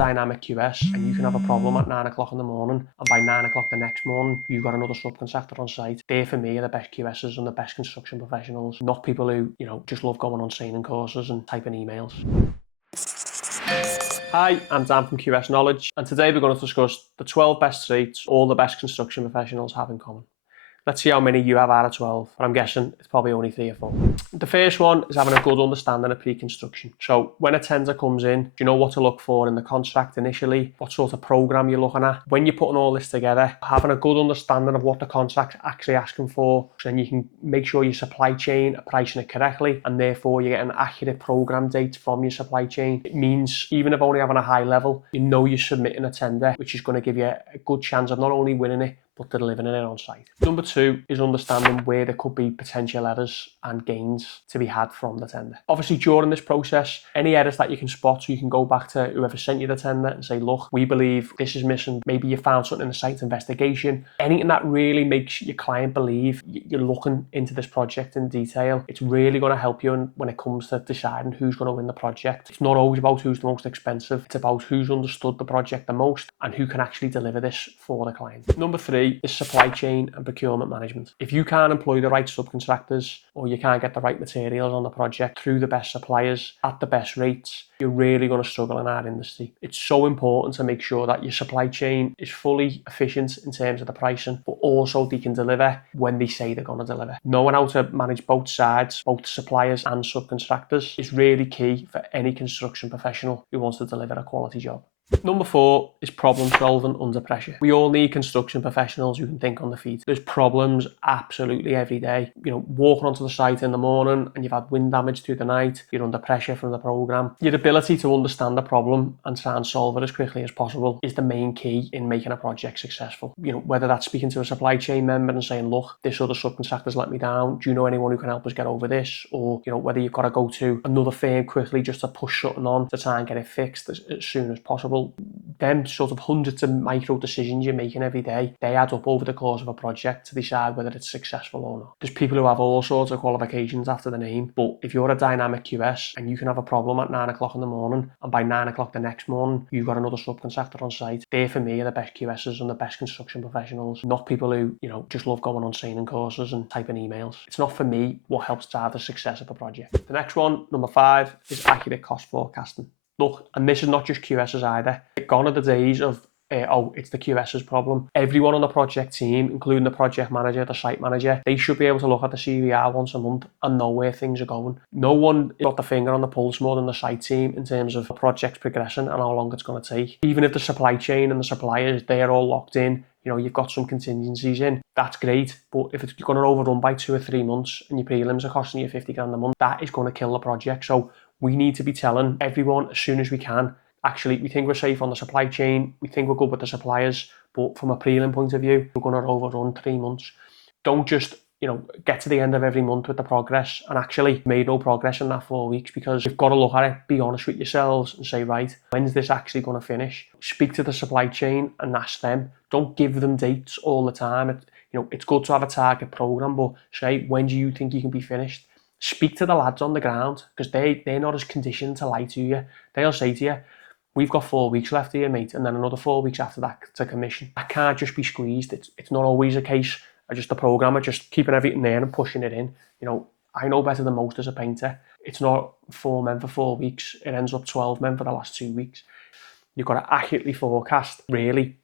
dynamic QS and you can have a problem at 9 o'clock in the morning, and by 9 o'clock the next morning, you've got another subcontractor on site. They, for me, are the best QSs and the best construction professionals, not people who, just love going on training courses and typing emails. Hi, I'm Dan from QS Knowledge, and today we're going to discuss the 12 best traits all the best construction professionals have in common. Let's see how many you have out of 12, and I'm guessing it's probably only 3 or 4. The first one is having a good understanding of pre-construction. So when a tender comes in, do you know what to look for in the contract initially? What sort of program you're looking at? When you're putting all this together, having a good understanding of what the contract's actually asking for, so then you can make sure your supply chain are pricing it correctly, and therefore you get an accurate program date from your supply chain. It means even if only having a high level, you're submitting a tender, which is going to give you a good chance of not only winning it, but delivering it on site. Number 2 is understanding where there could be potential errors and gains to be had from the tender. Obviously, during this process, any errors that you can spot, so you can go back to whoever sent you the tender and say, look, we believe this is missing. Maybe you found something in the site investigation. Anything that really makes your client believe you're looking into this project in detail, it's really going to help you when it comes to deciding who's going to win the project. It's not always about who's the most expensive. It's about who's understood the project the most and who can actually deliver this for the client. Number 3 is supply chain and procurement management. If you can't employ the right subcontractors, or you can't get the right materials on the project through the best suppliers at the best rates, you're really going to struggle in our industry. It's so important to make sure that your supply chain is fully efficient in terms of the pricing, but also they can deliver when they say they're going to deliver. Knowing how to manage both sides, both suppliers and subcontractors, is really key for any construction professional who wants to deliver a quality job. Number 4 is problem solving under pressure. We all need construction professionals who can think on their feet. There's problems absolutely every day. Walking onto the site in the morning and you've had wind damage through the night, you're under pressure from the program. Your ability to understand the problem and try and solve it as quickly as possible is the main key in making a project successful. Whether that's speaking to a supply chain member and saying, look, this other subcontractor's let me down. Do you know anyone who can help us get over this? Or, whether you've got to go to another firm quickly just to push something on to try and get it fixed as soon as possible. Them sort of hundreds of micro decisions you're making every day, they add up over the course of a project to decide whether it's successful or not. There's people who have all sorts of qualifications after the name, but if you're a dynamic QS and you can have a problem at 9 o'clock in the morning, and by 9 o'clock the next morning, you've got another subcontractor on site, they, for me, are the best QSs and the best construction professionals, not people who, just love going on training courses and typing emails. It's not, for me, what helps drive the success of a project. The next one, number 5, is accurate cost forecasting. Look, and this is not just QSs either. Gone are the days of, it's the QS's problem. Everyone on the project team, including the project manager, the site manager, they should be able to look at the CVR once a month and know where things are going. No one got the finger on the pulse more than the site team in terms of the project's progression and how long it's going to take. Even if the supply chain and the suppliers, they're all locked in, you've got some contingencies in, that's great. But if you're going to overrun by 2 or 3 months and your prelims are costing you 50 grand a month, that is going to kill the project. So we need to be telling everyone as soon as we can, actually, we think we're safe on the supply chain, we think we're good with the suppliers, but from a prelim point of view, we're going to overrun 3 months. Don't just, get to the end of every month with the progress and actually made no progress in that 4 weeks, because you've got to look at it, be honest with yourselves and say, right, when's this actually going to finish? Speak to the supply chain and ask them. Don't give them dates all the time. It's good to have a target program, but say, when do you think you can be finished? Speak to the lads on the ground, because they're not as conditioned to lie to you. They'll say to you, we've got 4 weeks left here, mate, and then another 4 weeks after that to commission. I can't just be squeezed. It's not always a case of just the programmer just keeping everything there and pushing it in. I know better than most as a painter. It's not 4 men for 4 weeks. It ends up 12 men for the last 2 weeks. You've got to accurately forecast, really,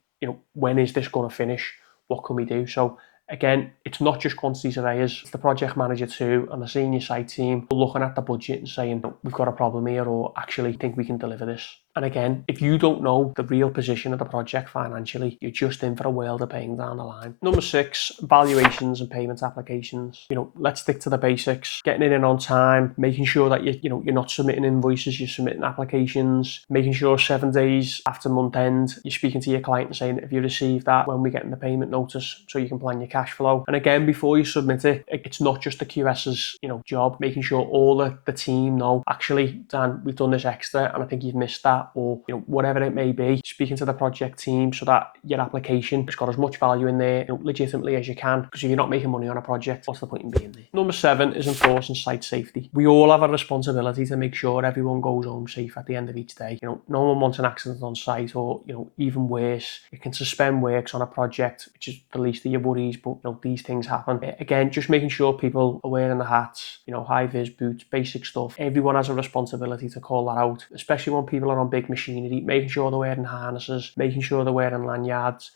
when is this going to finish? What can we do? So again, it's not just quantity surveyors, it's the project manager too and the senior site team looking at the budget and saying, we've got a problem here, or actually think we can deliver this. And again, if you don't know the real position of the project financially, you're just in for a world of pain down the line. Number 6, valuations and payment applications. Let's stick to the basics. Getting it in on time, making sure that you're not submitting invoices, you're submitting applications, making sure 7 days after month end, you're speaking to your client and saying, have you received that? When we get in the payment notice, so you can plan your cash flow. And again, before you submit it, it's not just the QS's job, making sure all the team know, actually, Dan, we've done this extra and I think you've missed that, that, or whatever it may be, speaking to the project team so that your application has got as much value in there legitimately as you can, because if you're not making money on a project, what's the point in being there? Number 7 is enforcing site safety. We all have a responsibility to make sure everyone goes home safe at the end of each day. No one wants an accident on site, or even worse, you can suspend works on a project, which is the least of your worries, but these things happen. Again, just making sure people are wearing the hats, high-vis boots, basic stuff. Everyone has a responsibility to call that out, especially when people are on big machinery, making sure they're wearing harnesses, making sure they're wearing lanyards,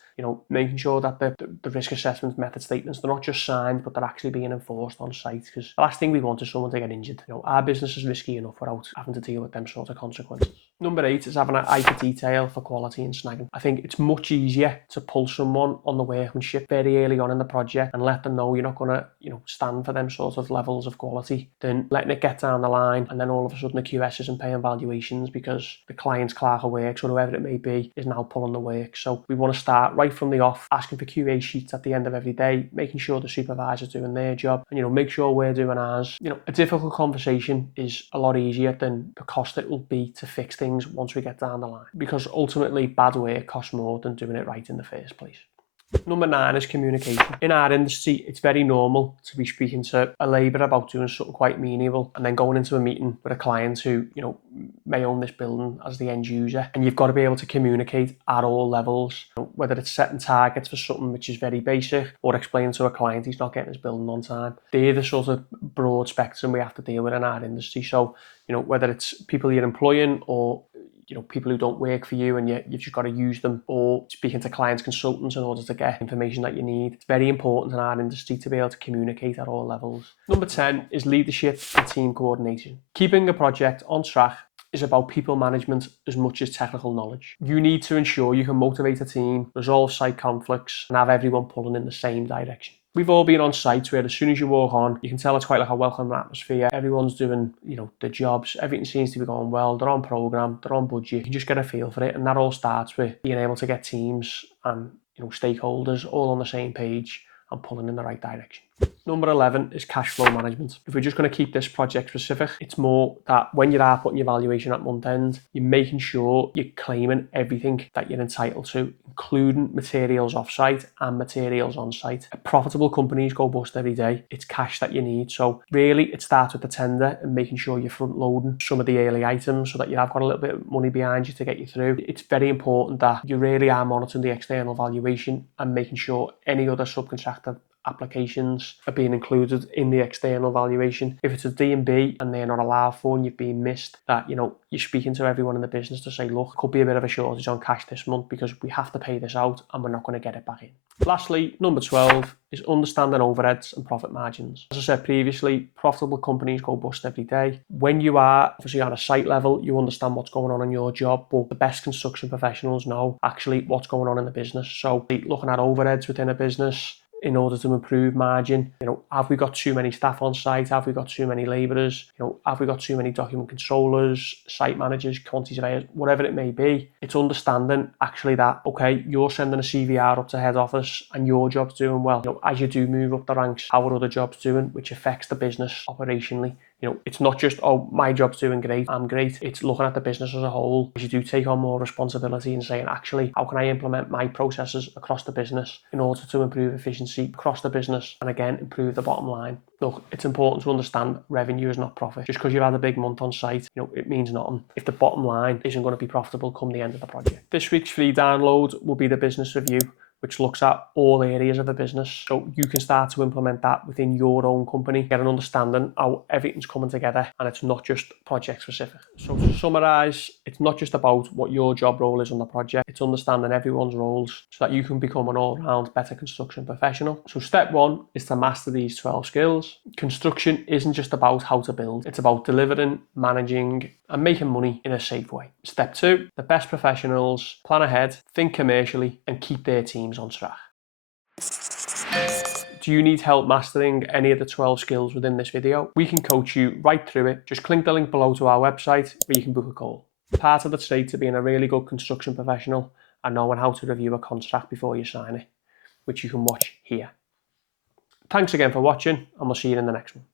making sure that the risk assessment method statements, they're not just signed, but they're actually being enforced on site, because the last thing we want is someone to get injured. Our business is risky enough without having to deal with them sort of consequences. Number 8 is having an eye for detail for quality and snagging. I think it's much easier to pull someone on the workmanship very early on in the project and let them know you're not going to, stand for them sort of levels of quality, than letting it get down the line and then all of a sudden the QS isn't paying valuations because the client's clerk of works or whoever it may be is now pulling the work. So we want to start right from the off, asking for QA sheets at the end of every day, making sure the supervisor's doing their job, and make sure we're doing ours. A difficult conversation is a lot easier than the cost it will be to fix things once we get down the line, because ultimately bad work costs more than doing it right in the first place. Number 9 is communication. In our industry, it's very normal to be speaking to a labourer about doing something quite menial and then going into a meeting with a client who, may own this building as the end user. And you've got to be able to communicate at all levels, whether it's setting targets for something which is very basic or explaining to a client he's not getting his building on time. They're the sort of broad spectrum we have to deal with in our industry. So, whether it's people you're employing or people who don't work for you and you've just got to use them, or speaking to clients, consultants in order to get information that you need. It's very important in our industry to be able to communicate at all levels. Number 10 is leadership and team coordination. Keeping a project on track is about people management as much as technical knowledge. You need to ensure you can motivate a team, resolve site conflicts, and have everyone pulling in the same direction. We've all been on sites where as soon as you walk on, you can tell it's quite like a welcome atmosphere. Everyone's doing, their jobs. Everything seems to be going well. They're on programme, they're on budget. You can just get a feel for it. And that all starts with being able to get teams and, stakeholders all on the same page and pulling in the right direction. Number 11 is cash flow management. If we're just going to keep this project specific, it's more that when you are putting your valuation at month end, you're making sure you're claiming everything that you're entitled to, including materials off-site and materials on-site. Profitable companies go bust every day. It's cash that you need. So really, it starts with the tender and making sure you're front-loading some of the early items so that you have got a little bit of money behind you to get you through. It's very important that you really are monitoring the external valuation and making sure any other subcontractor applications are being included in the external valuation. If it's a D&B and they're not allowed for and you've been missed, that you're speaking to everyone in the business to say, look, could be a bit of a shortage on cash this month because we have to pay this out and we're not going to get it back in. Lastly, number 12 is understanding overheads and profit margins. As I said previously, profitable companies go bust every day. When you are obviously on a site level, you understand what's going on in your job, but the best construction professionals know actually what's going on in the business. So looking at overheads within a business, in order to improve margin, have we got too many staff on site? Have we got too many labourers? Have we got too many document controllers, site managers, quantity surveyors, whatever it may be? It's understanding actually that, okay, you're sending a CVR up to head office and your job's doing well. As you do move up the ranks, how are other jobs doing, which affects the business operationally? It's not just, oh, my job's doing great, I'm great. It's looking at the business as a whole. As you do take on more responsibility and saying, actually, how can I implement my processes across the business in order to improve efficiency across the business and again, improve the bottom line? Look, it's important to understand revenue is not profit. Just because you've had a big month on site, it means nothing if the bottom line isn't going to be profitable come the end of the project. This week's free download will be the business review, which looks at all areas of the business. So you can start to implement that within your own company, get an understanding how everything's coming together and it's not just project specific. So to summarise, it's not just about what your job role is on the project, it's understanding everyone's roles so that you can become an all-round better construction professional. So step 1 is to master these 12 skills. Construction isn't just about how to build, it's about delivering, managing and making money in a safe way. Step 2, the best professionals plan ahead, think commercially and keep their teams on track. Do you need help mastering any of the 12 skills within this video? We can coach you right through it. Just click the link below to our website where you can book a call. Part of the trade to being a really good construction professional and knowing how to review a contract before you sign it, which you can watch here. Thanks again for watching and we'll see you in the next one.